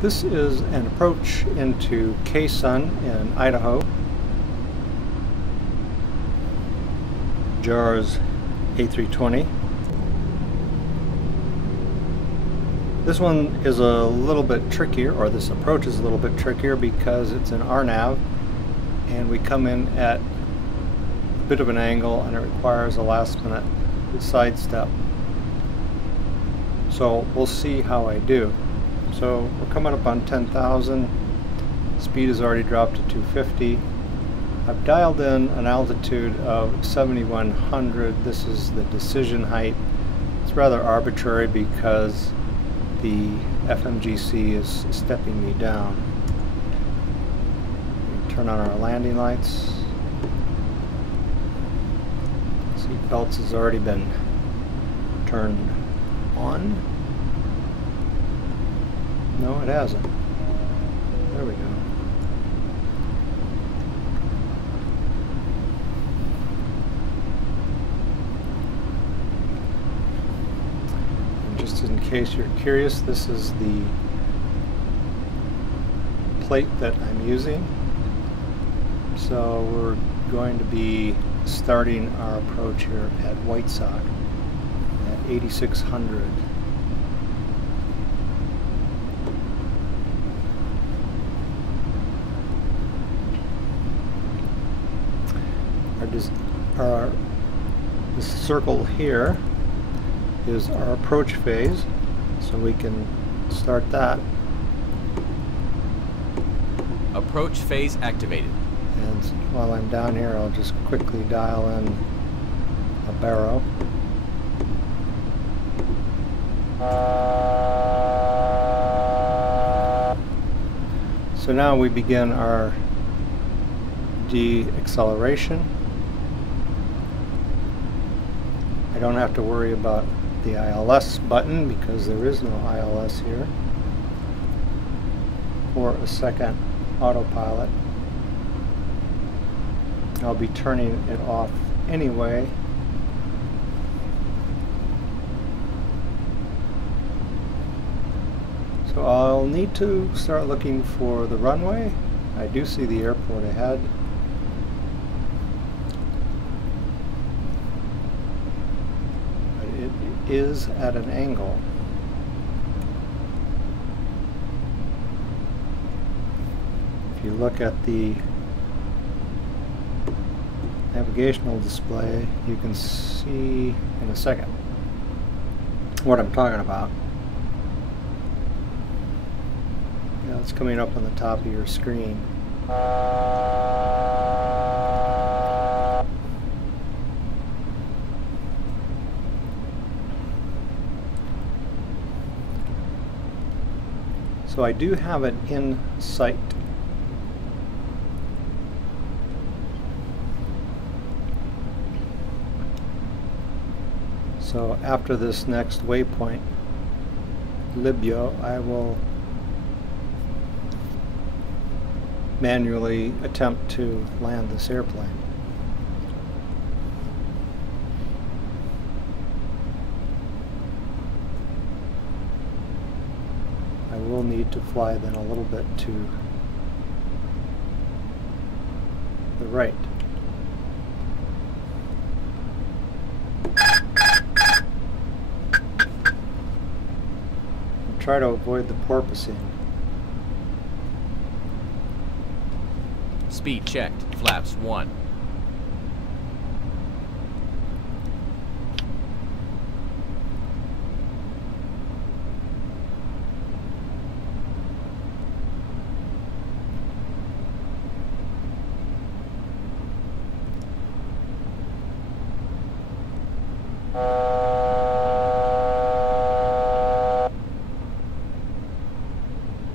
This is an approach into KSUN in Idaho. JAR's A320. This one is a little bit trickier, or this approach is a little bit trickier because it's an RNAV and we come in at a bit of an angle and it requires a last minute side step. So we'll see how I do. So we're coming up on 10,000. Speed has already dropped to 250. I've dialed in an altitude of 7,100. This is the decision height. It's rather arbitrary because the FMGC is stepping me down. Turn on our landing lights. Seat belts has already been turned on. No, it hasn't. There we go. And just in case you're curious, this is the plate that I'm using. So we're going to be starting our approach here at White Sock at 8,600. This circle here is our approach phase, so we can start that. Approach phase activated. And while I'm down here, I'll just quickly dial in a baro. So now we begin our de-acceleration. I don't have to worry about the ILS button because there is no ILS here, or a second autopilot. I'll be turning it off anyway. So I'll need to start looking for the runway. I do see the airport ahead. Is at an angle. If you look at the navigational display, you can see in a second what I'm talking about. Yeah, it's coming up on the top of your screen. So I do have it in sight. So after this next waypoint, Libya, I will manually attempt to land this airplane. We'll need to fly then a little bit to the right. And try to avoid the porpoising. Speed checked. Flaps 1.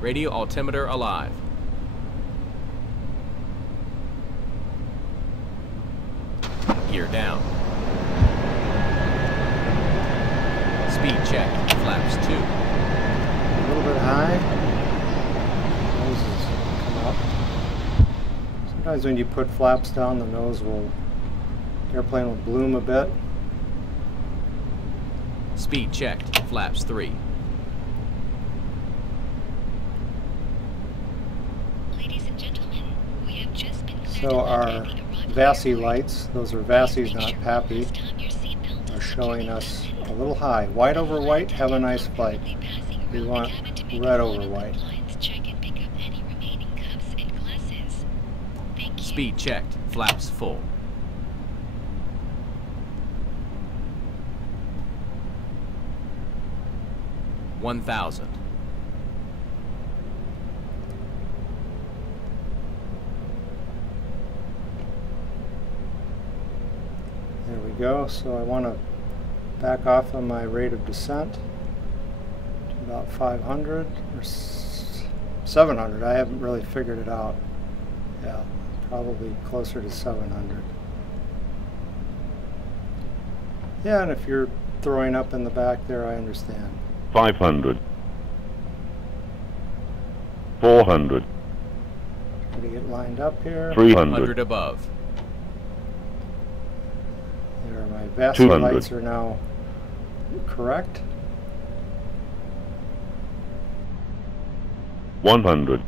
Radio altimeter alive. Gear down. Speed check. Flaps 2. A little bit high. Noses come up. Sometimes when you put flaps down, the airplane will bloom a bit. Speed checked. Flaps 3. So our VASI lights, those are VASIs, not PAPI, are showing us a little high. White over white, have a nice flight. We want red over white. Speed checked. Flaps full. $1,000. There we go. So I want to back off on my rate of descent to about 500 or 700. I haven't really figured it out. Yeah, probably closer to 700. Yeah, and if you're throwing up in the back there, I understand. 500. 400. Try to get lined up here. 300. 100 above. There, my VASI 200. lights are now correct. 100.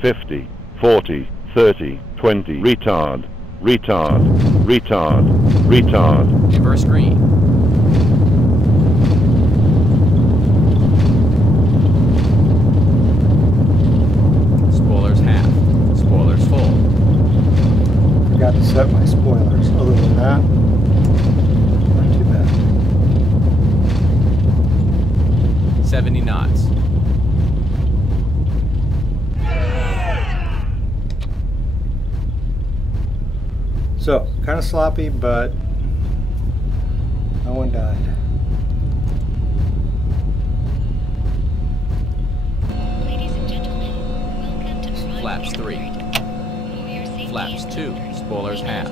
50, 40, 30, 20. Retard. Retard. Retard. Retard. Reverse green. Spoilers half. Spoilers full. Forgot to set my spoilers. Other than that, not too bad. 70 knots. So, kind of sloppy, but no one died. Ladies and gentlemen, welcome to Flaps 3. Flaps 2. Spoilers half.